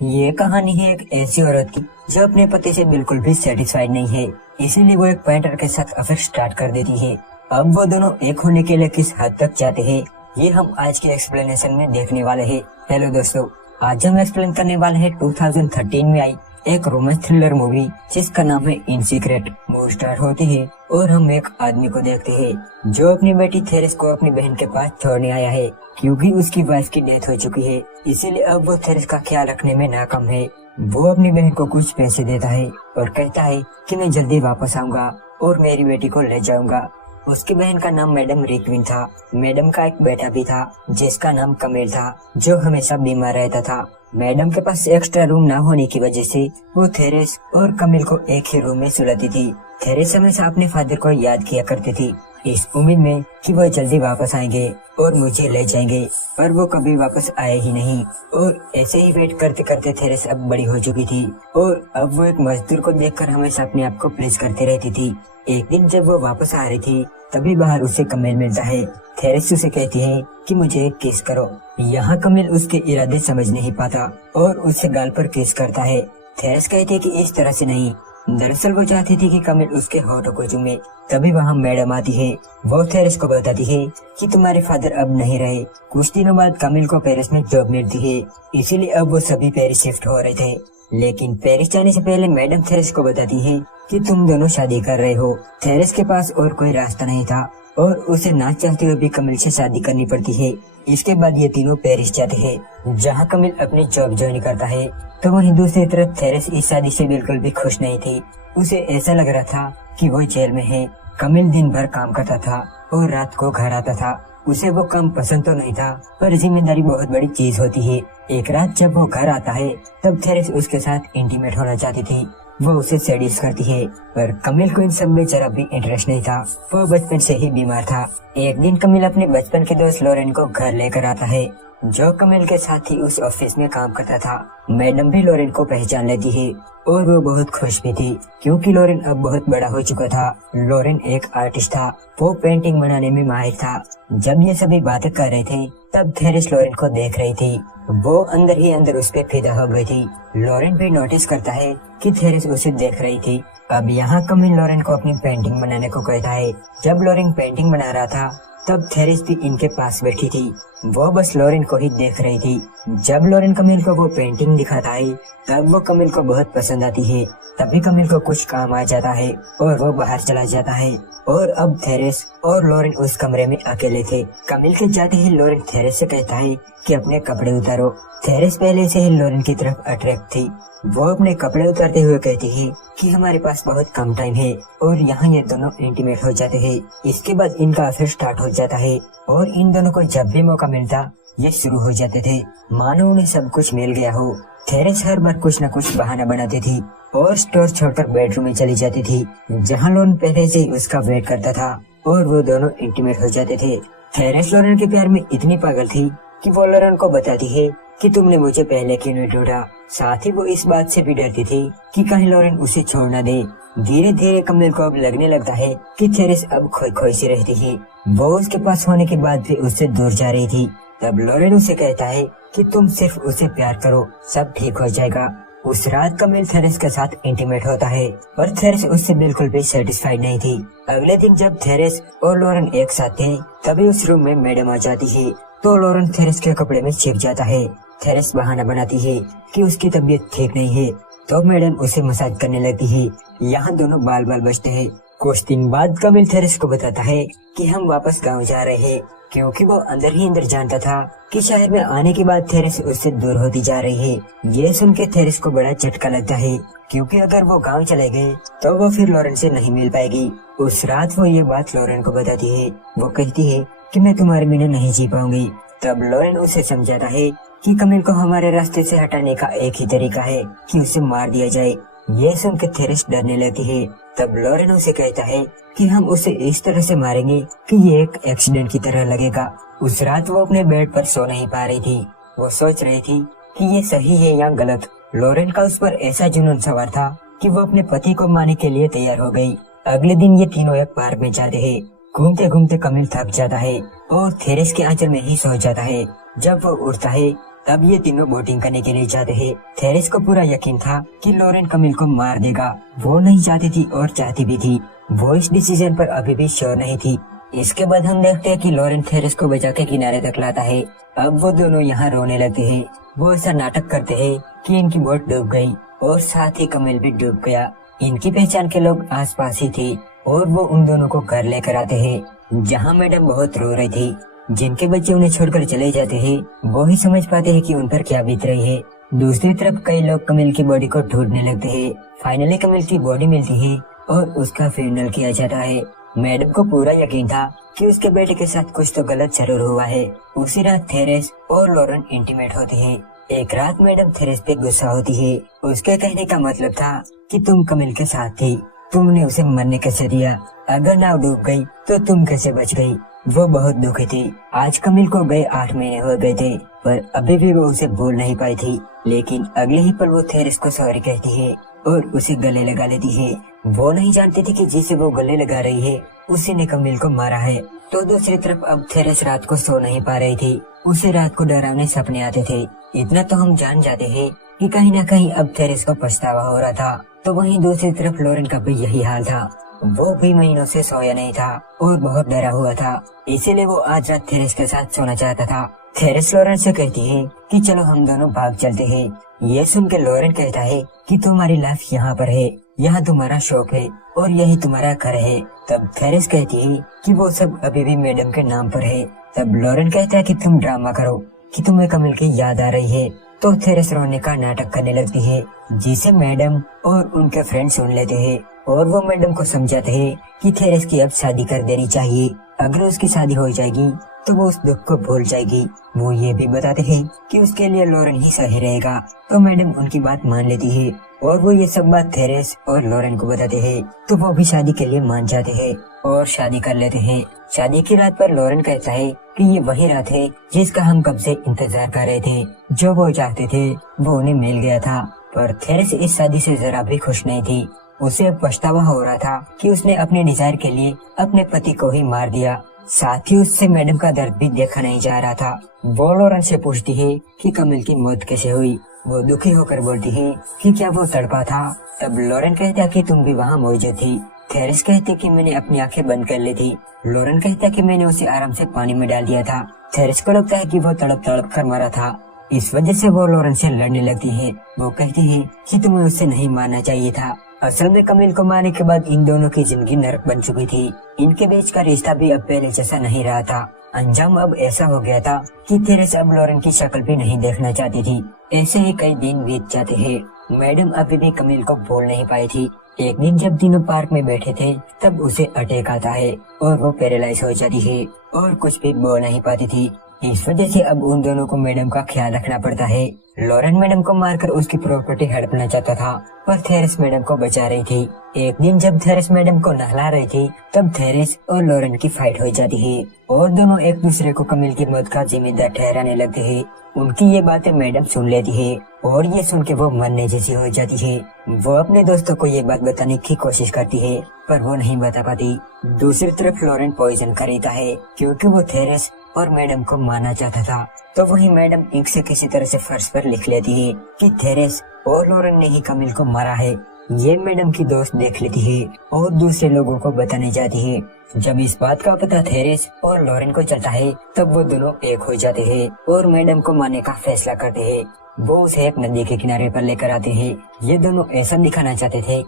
ये कहानी है एक ऐसी औरत की जो अपने पति से बिल्कुल भी सेटिस्फाइड नहीं है, इसीलिए वो एक पेंटर के साथ अफेयर स्टार्ट कर देती है। अब वो दोनों एक होने के लिए किस हद तक जाते हैं, ये हम आज के एक्सप्लेनेशन में देखने वाले हैं। हेलो दोस्तों, आज हम एक्सप्लेन करने वाले हैं 2013 में आई एक रोमांस थ्रिलर मूवी जिसका नाम है इन सीक्रेट। मूवी स्टार्ट होती है और हम एक आदमी को देखते हैं जो अपनी बेटी थेरेस को अपनी बहन के पास छोड़ने आया है, क्योंकि उसकी वाइफ की डेथ हो चुकी है। इसीलिए अब वो थेरेस का ख्याल रखने में नाकाम है। वो अपनी बहन को कुछ पैसे देता है और कहता है कि मैं जल्दी वापस आऊंगा और मेरी बेटी को ले जाऊंगा। उसकी बहन का नाम मैडम रिक्विन था। मैडम का एक बेटा भी था जिसका नाम कमिल था, जो हमेशा बीमार रहता था। मैडम के पास एक्स्ट्रा रूम न होने की वजह से वो थेरेस और कमिल को एक ही रूम में सुलाती थी। थेरेस हमेशा अपने फादर को याद किया करती थी, इस उम्मीद में कि वो जल्दी वापस आएंगे और मुझे ले जाएंगे, पर वो कभी वापस आए ही नहीं। और ऐसे ही वेट करते करते थेरेस अब बड़ी हो चुकी थी और अब वो एक मजदूर को देखकर हमेशा अपने आप को प्लीज करती रहती थी। एक दिन जब वो वापस आ रही थी तभी बाहर उसे कमिल मिलता है। थेरेस उसे कहती है कि मुझे एक किस करो। यहाँ कमिल उसके इरादे समझ नहीं पाता और उससे गाल पर किस करता है। थेरेस कहती है कि इस तरह से नहीं। दरअसल वो चाहती थी कि कमिल उसके होठों को चूमे। तभी वहाँ मैडम आती है। वो थेरेस को बताती है कि तुम्हारे फादर अब नहीं रहे। कुछ दिनों बाद कमिल को पेरिस में जॉब मिलती है, इसीलिए अब वो सभी पेरिस शिफ्ट हो रहे थे। लेकिन पेरिस जाने से पहले मैडम थेरेस को बताती है कि तुम दोनों शादी कर रहे हो। थेरेस के पास और कोई रास्ता नहीं था और उसे ना चाहते हुए भी कमिल से शादी करनी पड़ती है। इसके बाद ये तीनों पेरिस जाते हैं, जहाँ कमिल अपनी जॉब ज्वाइन करता है। तो वहीं दूसरी तरफ थेरेस इस शादी से बिल्कुल भी खुश नहीं थी। उसे ऐसा लग रहा था कि वो जेल में है। कमिल दिन भर काम करता था और रात को घर आता था। उसे वो काम पसंद तो नहीं था, पर जिम्मेदारी बहुत बड़ी चीज होती है। एक रात जब वो घर आता है तब थेरेस उसके साथ इंटीमेट होना चाहती थी। वो उसे सेड्यूस करती है, पर कमिल को इन सब में जरा भी इंटरेस्ट नहीं था। वो बचपन से ही बीमार था। एक दिन कमिल अपने बचपन के दोस्त लोरेन को घर लेकर आता है, जो कमिल के साथ ही उस ऑफिस में काम करता था। मैडम भी लोरेन को पहचान लेती है और वो बहुत खुश भी थी, क्योंकि लोरेन अब बहुत बड़ा हो चुका था। लोरेन एक आर्टिस्ट था, वो पेंटिंग बनाने में माहिर था। जब ये सभी बातें कर रहे थे तब थेरेस लोरेन को देख रही थी। वो अंदर ही अंदर उस पे फिदा हो गई थी। लोरेन भी नोटिस करता है कि थेरेस उसे देख रही थी। अब यहाँ कमिल लोरेन को अपनी पेंटिंग बनाने को कहता है। जब लोरेन पेंटिंग बना रहा था तब थेरेस भी इनके पास बैठी थी। वो बस लोरेन को ही देख रही थी। जब लोरेन कमिल को वो पेंटिंग दिखाता है तब वो कमिल को बहुत पसंद आती है। तभी कमिल को कुछ काम आ जाता है और वो बाहर चला जाता है। और अब थेरेस और लोरेन उस कमरे में अकेले थे। कमिल के जाते ही लोरेन थेरेस से कहता है कि अपने कपड़े उतारो। थेरेस पहले से ही लोरेन की तरफ अट्रैक्ट थी। वो अपने कपड़े उतारते हुए कहती है कि हमारे पास बहुत कम टाइम है और यहाँ ये दोनों इंटीमेट हो जाते हैं। इसके बाद इनका अफेयर स्टार्ट हो जाता है और इन दोनों को जब भी मौका मिलता ये शुरू हो जाते थे, मानो उन्हें सब कुछ मिल गया हो। थेरेस हर बार कुछ न कुछ बहाना बनाती थी और स्टोर छोड़कर बेडरूम में चली जाती थी, जहाँ लोरेन पहले से ही उसका वेट करता था और वो दोनों इंटीमेट हो जाते थे। थेरेस लोरेन के प्यार में इतनी पागल थी कि वो लोरेन को बताती है कि तुमने मुझे पहले क्यों नहीं ढूंढा। साथ ही वो इस बात से भी डरती थी कि कहीं लोरेन उसे छोड़ न दे। धीरे धीरे कमिल को अब लगने लगता है कि थेरेस अब खोई खोई सी रहती है। वो उसके पास होने के बाद भी उससे दूर जा रही थी। तब लोरेन उसे कहता है कि तुम सिर्फ उसे प्यार करो, सब ठीक हो जाएगा। उस रात कमिल थेरेस के साथ इंटीमेट होता है, पर थेरेस उससे बिल्कुल भी सेटिस्फाइड नहीं थी। अगले दिन जब थेरेस और लोरेन एक साथ थे तभी उस रूम में मैडम आ जाती है। तो लोरेन थेरेस के कपड़े में छिप जाता है। थेरेस बहाना बनाती है कि उसकी तबीयत ठीक नहीं है, तो मैडम उसे मसाज करने लगती है। यहाँ दोनों बाल बाल बचते हैं। कुछ दिन बाद कमिल थेरेस को बताता है कि हम वापस गांव जा रहे हैं, क्योंकि वो अंदर ही अंदर जानता था कि शहर में आने के बाद थेरेस उससे दूर होती जा रही है। ये सुन के थेरेस को बड़ा झटका लगता है, क्योंकि अगर वो गांव चले गए तो वो फिर लोरेन से नहीं मिल पाएगी। उस रात वो ये बात लोरेन को बताती है। वो कहती है कि मैं तुम्हारे बिना नहीं जी पाऊंगी। तब लोरेन उसे समझाता है कि कमिल को हमारे रास्ते से हटाने का एक ही तरीका है कि उसे मार दिया जाए। ये सुन के थेरेस डरने लगती है। तब लोरेन उसे कहता है कि हम उसे इस तरह से मारेंगे कि ये एक एक्सीडेंट की तरह लगेगा। उस रात वो अपने बेड पर सो नहीं पा रही थी। वो सोच रही थी कि ये सही है या गलत। लोरेन का उस पर ऐसा जुनून सवार था कि वो अपने पति को मारने के लिए तैयार हो गई। अगले दिन ये तीनों एक पार्क में जाते हैं। घूमते घूमते कमिल थक जाता है और थेरेस के आंचल में ही सो जाता है। जब वो उठता है अब ये तीनों बोटिंग करने के लिए जाते हैं। थेरेस को पूरा यकीन था कि लॉरेन कमिल को मार देगा। वो नहीं चाहती थी और चाहती भी थी। वो इस डिसीजन पर अभी भी श्योर नहीं थी। इसके बाद हम देखते हैं कि लॉरेन थेरेस को बचा के किनारे तक लाता है। अब वो दोनों यहाँ रोने लगते हैं। वो ऐसा नाटक करते हैं कि इनकी बोट डूब गई और साथ ही कमिल भी डूब गया। इनकी पहचान के लोग आसपास ही थे और वो उन दोनों को घर लेकर आते हैं, जहाँ मैडम बहुत रो रही थी। जिनके बच्चे उन्हें छोड़कर चले जाते हैं, वो ही समझ पाते हैं कि उन पर क्या बीत रही है। दूसरी तरफ कई लोग कमिल की बॉडी को ढूंढने लगते हैं। फाइनली कमिल की बॉडी मिलती है और उसका फ्यूनरल किया जाता है। मैडम को पूरा यकीन था कि उसके बेटे के साथ कुछ तो गलत जरूर हुआ है। उसी रात थेरेस और लॉरेन इंटीमेट होते हैं। एक रात मैडम थेरेस पे गुस्सा होती है। उसके कहने का मतलब था कि तुम कमिल के साथ थी, तुमने उसे मरने कैसे दिया? अगर नाव डूब गई तो तुम कैसे बच गई? वो बहुत दुखी थी। आज कमिल को गए 8 महीने हो गए थे, पर अभी भी वो उसे भूल नहीं पाई थी। लेकिन अगले ही पल वो थेरेस को सॉरी कहती है और उसे गले लगा लेती है। वो नहीं जानती थी कि जिसे वो गले लगा रही है उसी ने कमिल को मारा है। तो दूसरी तरफ अब थेरेस रात को सो नहीं पा रही थी। उसे रात को डरावने सपने आते थे। इतना तो हम जान जाते हैं कि कहीं न कहीं अब थेरेस को पछतावा हो रहा था। तो वहीं दूसरी तरफ लॉरेन का भी यही हाल था। वो भी महीनों से सोया नहीं था और बहुत डरा हुआ था। इसीलिए वो आज रात थेरेस के साथ सोना चाहता था। थेरेस लॉरेन से कहती है कि चलो हम दोनों भाग चलते हैं। ये सुन के लॉरेन कहता है कि तुम्हारी लाइफ यहाँ पर है, यहाँ तुम्हारा शौक है और यही तुम्हारा घर है। तब थेरेस कहती है कि वो सब अभी भी मैडम के नाम पर है। तब लॉरेन कहता है कि तुम ड्रामा करो कि तुम्हें कमिल की याद आ रही है। तो थेरेस रोने का नाटक करने लगती है, जिसे मैडम और उनके फ्रेंड सुन लेते हैं और वो मैडम को समझाते हैं कि थेरेस की अब शादी कर देनी चाहिए। अगर उसकी शादी हो जाएगी तो वो उस दुख को भूल जाएगी। वो ये भी बताते हैं कि उसके लिए लॉरेन ही सही रहेगा। तो मैडम उनकी बात मान लेती है और वो ये सब बात थेरेस और लॉरेन को बताते हैं। तो वो भी शादी के लिए मान जाते हैं और शादी कर लेते हैं। शादी की रात पर लॉरेन कहता है कि ये वही रात है जिसका हम कब से इंतजार कर रहे थे। जो वो चाहते थे वो उन्हें मिल गया था। पर थेरेस इस शादी से जरा भी खुश नहीं थी। उसे पछतावा हो रहा था कि उसने अपने डिजायर के लिए अपने पति को ही मार दिया। साथ ही उससे मैडम का दर्द भी देखा नहीं जा रहा था। वो लॉरेन से पूछती है कि कमिल की मौत कैसे हुई। वो दुखी होकर बोलती है कि क्या वो तड़पा था। तब लॉरेन कहता कि तुम भी वहाँ मौजूद थी। थेरेस कहती कि मैंने अपनी आंखें बंद कर ली थी। लॉरेन कहता कि मैंने उसे आराम से पानी में डाल दिया था। थेरेस को लगता है कि वो तड़प तड़प कर मरा था। इस वजह से वो लॉरेन से लड़ने लगती है। वो कहती है कि तुम्हें उससे नहीं मारना चाहिए था। असल में कमिल को मारने के बाद इन दोनों की जिंदगी नरक बन चुकी थी। इनके बीच का रिश्ता भी अब पहले जैसा नहीं रहा था। अंजाम अब ऐसा हो गया था कि थेरेस अब लॉरेन की शक्ल भी नहीं देखना चाहती थी। ऐसे ही कई दिन बीत जाते हैं। मैडम अभी भी कमिल को बोल नहीं पाई थी। एक दिन जब तीनों पार्क में बैठे थे तब उसे अटैक आता है और वो पैरालाइज हो जाती है और कुछ भी बोल नहीं पाती थी। इस वजह से अब उन दोनों को मैडम का ख्याल रखना पड़ता है। लॉरेन मैडम को मारकर उसकी प्रॉपर्टी हड़पना चाहता था, पर थेरेस मैडम को बचा रही थी। एक दिन जब थेरेस मैडम को नहला रही थी तब थेरेस और लॉरेन की फाइट हो जाती है और दोनों एक दूसरे को कमिल की मौत का जिम्मेदार ठहराने लगते हैं। उनकी ये बातें मैडम सुन लेती है और ये सुन के वो मरने जैसी हो जाती है। वो अपने दोस्तों को ये बात बताने की कोशिश करती है पर वो नहीं बता पाती। दूसरी तरफ लॉरेन पॉइजन खरीदा है क्योंकि वो थेरेस और मैडम को मारना चाहता था। तो वही मैडम इंक से किसी तरह से फर्श पर लिख लेती है कि थेरेस और लॉरेन ने ही कमिल को मारा है। ये मैडम की दोस्त देख लेती है और दूसरे लोगों को बताने जाती है। जब इस बात का पता थेरेस और लॉरेन को चलता है तब वो दोनों एक हो जाते हैं और मैडम को मारने का फैसला करते हैं। वो उसे एक नदी के किनारे पर लेकर आते हैं। ये दोनों ऐसा दिखाना चाहते थे